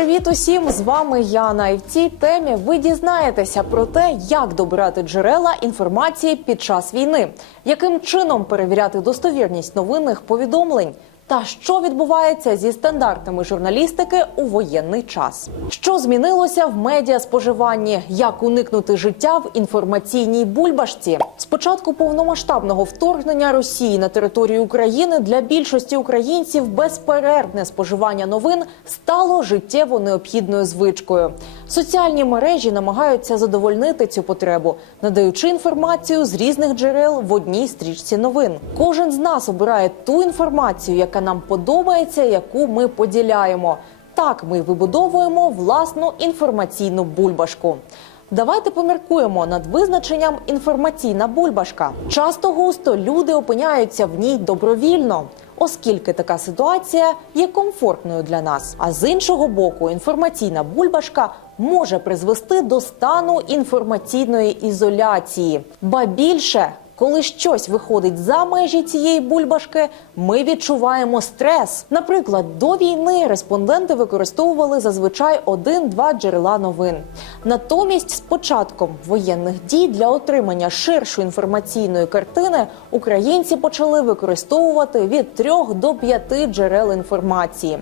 Привіт усім! З вами Яна. І в цій темі ви дізнаєтеся про те, як добирати джерела інформації під час війни, яким чином перевіряти достовірність новинних повідомлень. Та що відбувається зі стандартами журналістики у воєнний час? Що змінилося в медіаспоживанні? Як уникнути життя в інформаційній бульбашці? З початку повномасштабного вторгнення Росії на територію України для більшості українців безперервне споживання новин стало життєво необхідною звичкою. Соціальні мережі намагаються задовольнити цю потребу, надаючи інформацію з різних джерел в одній стрічці новин. Кожен з нас обирає ту інформацію, яка нам подобається, яку ми поділяємо. Так ми вибудовуємо власну інформаційну бульбашку. Давайте поміркуємо над визначенням інформаційна бульбашка. Часто густо люди опиняються в ній добровільно, оскільки така ситуація є комфортною для нас. А з іншого боку, інформаційна бульбашка може призвести до стану інформаційної ізоляції, ба більше. Коли щось виходить за межі цієї бульбашки, ми відчуваємо стрес. Наприклад, до війни респонденти використовували зазвичай один-два джерела новин. Натомість, з початком воєнних дій для отримання ширшої інформаційної картини українці почали використовувати від трьох до п'яти джерел інформації.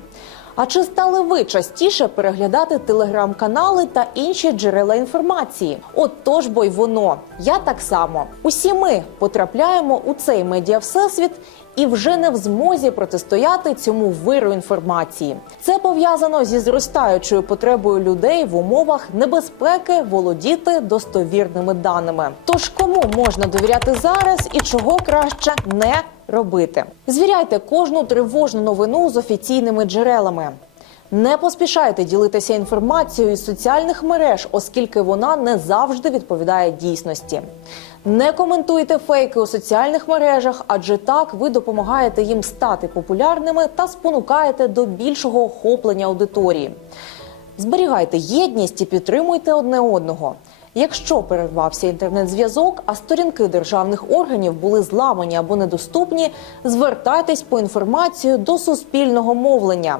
А чи стали ви частіше переглядати телеграм-канали та інші джерела інформації? От тож бо й воно. Я так само. Усі ми потрапляємо у цей медіа всесвіт і вже не в змозі протистояти цьому виру інформації. Це пов'язано зі зростаючою потребою людей в умовах небезпеки володіти достовірними даними. Тож кому можна довіряти зараз і чого краще не робити? Звіряйте кожну тривожну новину з офіційними джерелами. Не поспішайте ділитися інформацією із соціальних мереж, оскільки вона не завжди відповідає дійсності. Не коментуйте фейки у соціальних мережах, адже так ви допомагаєте їм стати популярними та спонукаєте до більшого охоплення аудиторії. Зберігайте єдність і підтримуйте одне одного. Якщо перервався інтернет-зв'язок, а сторінки державних органів були зламані або недоступні, звертайтесь по інформацію до суспільного мовлення.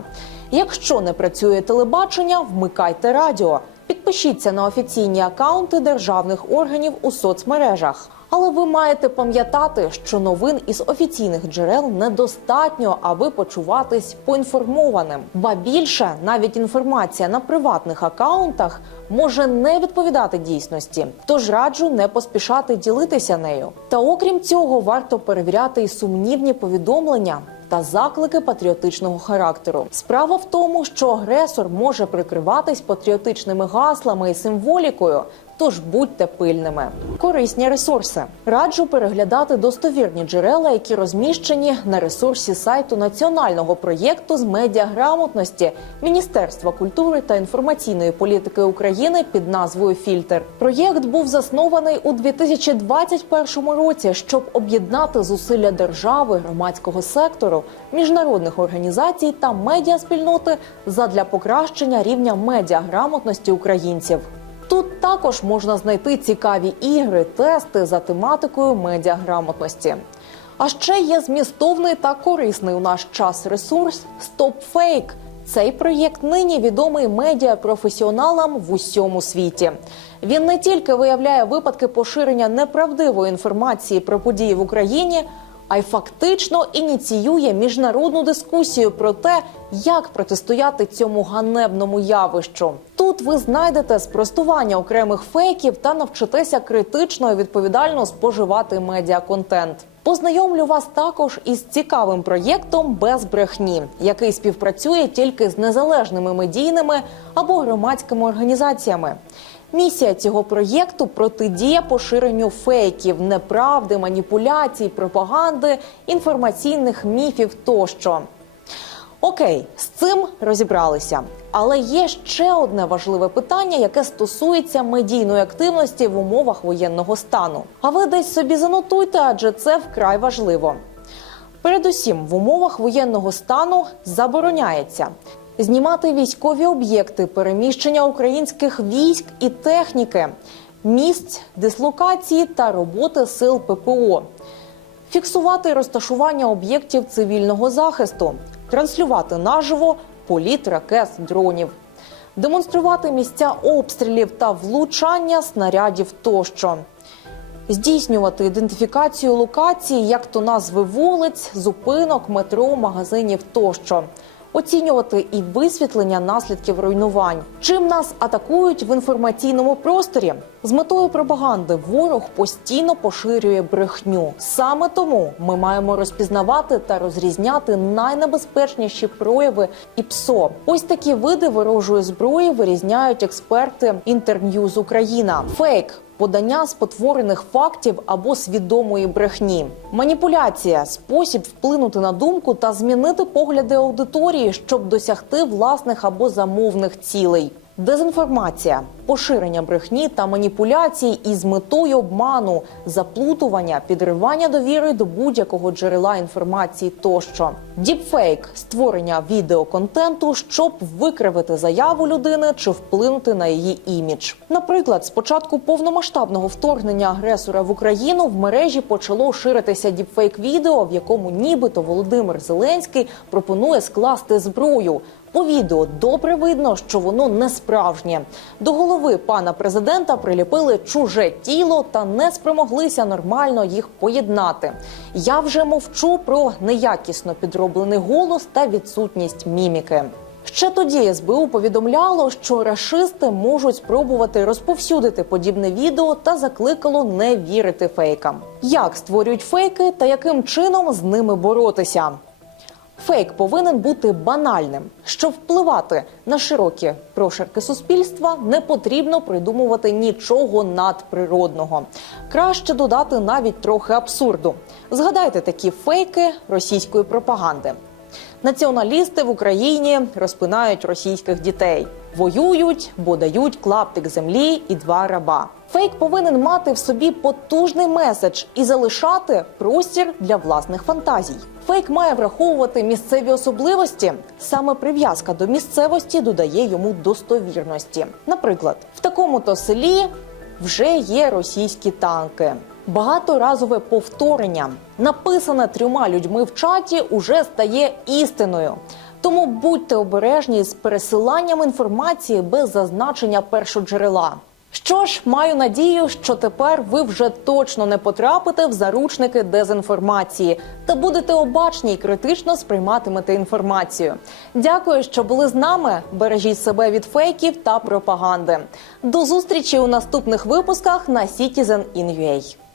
Якщо не працює телебачення, вмикайте радіо. Підпишіться на офіційні акаунти державних органів у соцмережах. Але ви маєте пам'ятати, що новин із офіційних джерел недостатньо, аби почуватись поінформованим. Ба більше навіть інформація на приватних акаунтах може не відповідати дійсності. Тож раджу не поспішати ділитися нею. Та окрім цього, варто перевіряти і сумнівні повідомлення. Та заклики патріотичного характеру. Справа в тому, що агресор може прикриватись патріотичними гаслами і символікою. Тож будьте пильними. Корисні ресурси. Раджу переглядати достовірні джерела, які розміщені на ресурсі сайту національного проєкту з медіаграмотності Міністерства культури та інформаційної політики України під назвою Фільтр. Проєкт був заснований у 2021 році, щоб об'єднати зусилля держави, громадського сектору, міжнародних організацій та медіаспільноти задля покращення рівня медіаграмотності українців. Тут також можна знайти цікаві ігри, тести за тематикою медіаграмотності. А ще є змістовний та корисний у наш час ресурс StopFake. Цей проєкт нині відомий медіапрофесіоналам в усьому світі. Він не тільки виявляє випадки поширення неправдивої інформації про події в Україні, а й фактично ініціює міжнародну дискусію про те, як протистояти цьому ганебному явищу. Тут ви знайдете спростування окремих фейків та навчитеся критично і відповідально споживати медіаконтент. Познайомлю вас також із цікавим проєктом без брехні, який співпрацює тільки з незалежними медійними або громадськими організаціями. Місія цього проєкту протидія поширенню фейків, неправди, маніпуляцій, пропаганди, інформаційних міфів тощо. Окей, з цим розібралися. Але є ще одне важливе питання, яке стосується медійної активності в умовах воєнного стану. А ви десь собі занотуйте, адже це вкрай важливо. Передусім, в умовах воєнного стану забороняється знімати військові об'єкти, переміщення українських військ і техніки, місць дислокації та роботи сил ППО, фіксувати розташування об'єктів цивільного захисту, транслювати наживо політ ракет дронів. демонструвати місця обстрілів та влучання снарядів тощо. Здійснювати ідентифікацію локацій, як то назви вулиць, зупинок, метро, магазинів тощо. Оцінювати і висвітлення наслідків руйнувань. Чим нас атакують в інформаційному просторі? З метою пропаганди ворог постійно поширює брехню. Саме тому ми маємо розпізнавати та розрізняти найнебезпечніші прояви і ПСО. Ось такі види ворожої зброї вирізняють експерти Інтерньюз Україна. Фейк подання спотворених фактів або свідомої брехні, маніпуляція спосіб вплинути на думку та змінити погляди аудиторії, щоб досягти власних або замовних цілей. Дезінформація, поширення брехні та маніпуляцій із метою обману, заплутування, підривання довіри до будь-якого джерела інформації тощо. Діпфейк створення відеоконтенту, щоб викривити заяву людини чи вплинути на її імідж. Наприклад, з початку повномасштабного вторгнення агресора в Україну в мережі почало ширитися діпфейк відео, в якому нібито Володимир Зеленський пропонує скласти зброю. По відео добре видно, що воно не справжнє. До голови пана президента приліпили чуже тіло та не спромоглися нормально їх поєднати. Я вже мовчу про неякісно підроблений голос та відсутність міміки. Ще тоді СБУ повідомляло, що рашисти можуть спробувати розповсюдити подібне відео та закликало не вірити фейкам. Як створюють фейки та яким чином з ними боротися? Фейк повинен бути банальним. Щоб впливати на широкі прошарки суспільства, не потрібно придумувати нічого надприродного. Краще додати навіть трохи абсурду. Згадайте такі фейки російської пропаганди. Націоналісти в Україні розпинають російських дітей, воюють, бо дають клаптик землі і два раба. Фейк повинен мати в собі потужний меседж і залишати простір для власних фантазій. Фейк має враховувати місцеві особливості. Саме прив'язка до місцевості додає йому достовірності. Наприклад, в такому-то селі вже є російські танки. Багаторазове повторення, написане трьома людьми в чаті, уже стає істиною. Тому будьте обережні з пересиланням інформації без зазначення першоджерела. Що ж, маю надію, що тепер ви вже точно не потрапите в заручники дезінформації та будете обачні і критично сприйматимете інформацію. Дякую, що були з нами. Бережіть себе від фейків та пропаганди. До зустрічі у наступних випусках на Citizen in UA.